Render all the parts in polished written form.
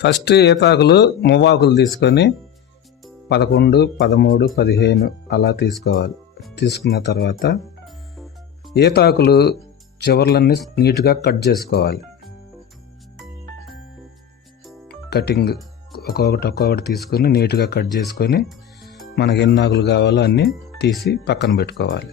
First ఈతాకులు మువ్వాకులు తీసుకొని 11, 13, 15 అలా తీసుకోవాలి. తీసుకున్న తర్వాత ఈతాకులు చివర్లన్నీ నీట్గా కట్ చేసుకోవాలి. కటింగ్ ఒక్కొక్కటి తీసుకొని నీట్గా కట్ చేసుకొని మనకి ఎన్ని ఆకులు కావాలో అన్నీ తీసి పక్కన పెట్టుకోవాలి.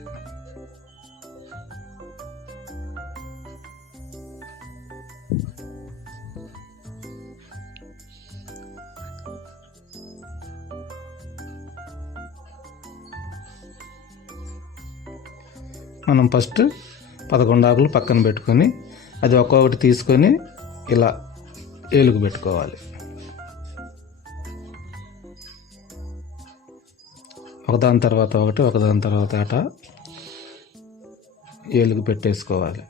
మనం ఫస్ట్ 11 ఆకులు పక్కన పెట్టుకొని అది ఒక్కొక్కటి తీసుకొని ఇలా ఏలుగు పెట్టుకోవాలి. ఒకదాని తర్వాత అట ఏలుగు పెట్టేసుకోవాలి.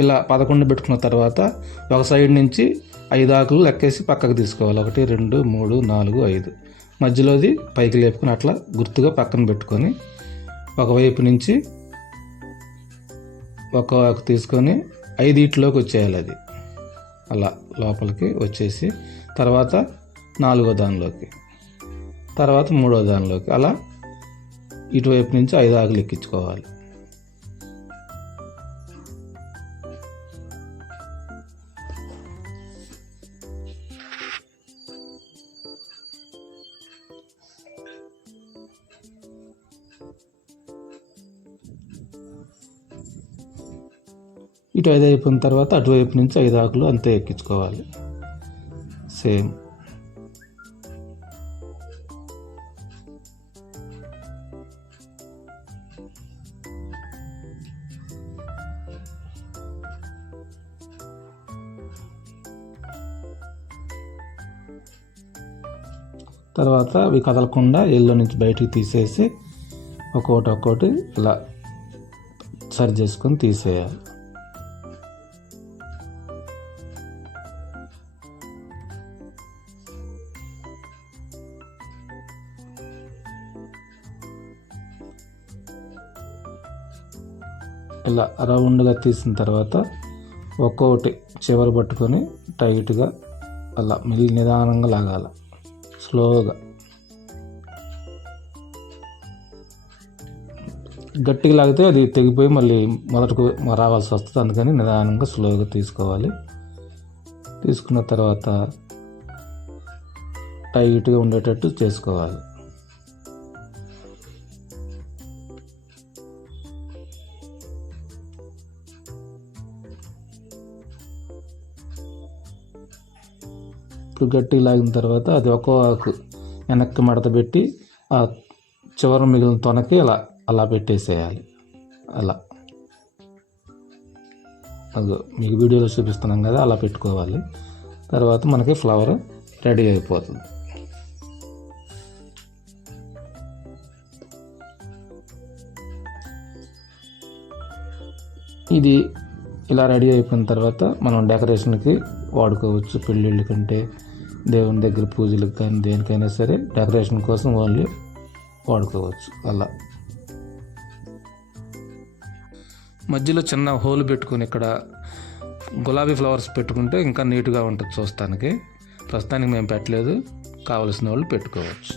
ఇలా 11 పెట్టుకున్న తర్వాత ఒక సైడ్ నుంచి 5 ఆకులు లెక్కేసి పక్కకు తీసుకోవాలి. 1, 2, 3, 4, 5 మధ్యలోది పైకి లేపుకొని అట్లా గుర్తుగా పక్కన పెట్టుకొని ఒకవైపు నుంచి ఒక ఆకు తీసుకొని 5 ఇట్లోకి వచ్చేయాలి. అది అలా లోపలికి వచ్చేసి తర్వాత 4వ దానిలోకి, తర్వాత 3వ దానిలోకి అలా ఇటువైపు నుంచి 5 ఆకులు ఎక్కించుకోవాలి. ఇటు 5 అయిపోయిన తర్వాత అటువైపు నుంచి 5 ఆకులు అంతే ఎక్కించుకోవాలి. సేమ్ తర్వాత అవి కదలకుండా ఏళ్ళలో నుంచి బయటికి తీసేసి ఒక్కొక్కటి ఇలా సరి చేసుకొని తీసేయాలి. ఇలా రౌండ్గా తీసిన తర్వాత ఒక్కొక్కటి చివరి పట్టుకొని టైట్గా అలా నిదానంగా లాగాల, స్లోగా. గట్టిగా లాగితే అది తెగిపోయి మళ్ళీ మొదటకు రావాల్సి వస్తుంది. అందుకని నిదానంగా స్లోగా తీసుకోవాలి. తీసుకున్న తర్వాత టైట్గా ఉండేటట్టు చేసుకోవాలి. గట్టి లాగిన తర్వాత అది ఒక్కో ఆకు వెనక్కి మడత పెట్టి ఆ చివర మిగిలిన తొనకి అలా పెట్టేసేయాలి. అలా అది మీకు వీడియోలో చూపిస్తున్నాం కదా, అలా పెట్టుకోవాలి. తర్వాత మనకి ఫ్లవర్ రెడీ అయిపోతుంది. ఇది ఇలా రెడీ అయిపోయిన తర్వాత మనం డెకరేషన్కి వాడుకోవచ్చు. పెళ్ళిళ్ళ కంటే దేవుని దగ్గర పూజలకు కానీ దేనికైనా సరే డెకరేషన్ కోసం ఓన్లీ వాడుకోవచ్చు. అలా మధ్యలో చిన్న హోల్ పెట్టుకుని ఇక్కడ గులాబీ ఫ్లవర్స్ పెట్టుకుంటే ఇంకా నీట్గా ఉంటుంది చూస్తానికి. ప్రస్తుతానికి మేము పెట్టలేదు, కావలసిన వాళ్ళు పెట్టుకోవచ్చు.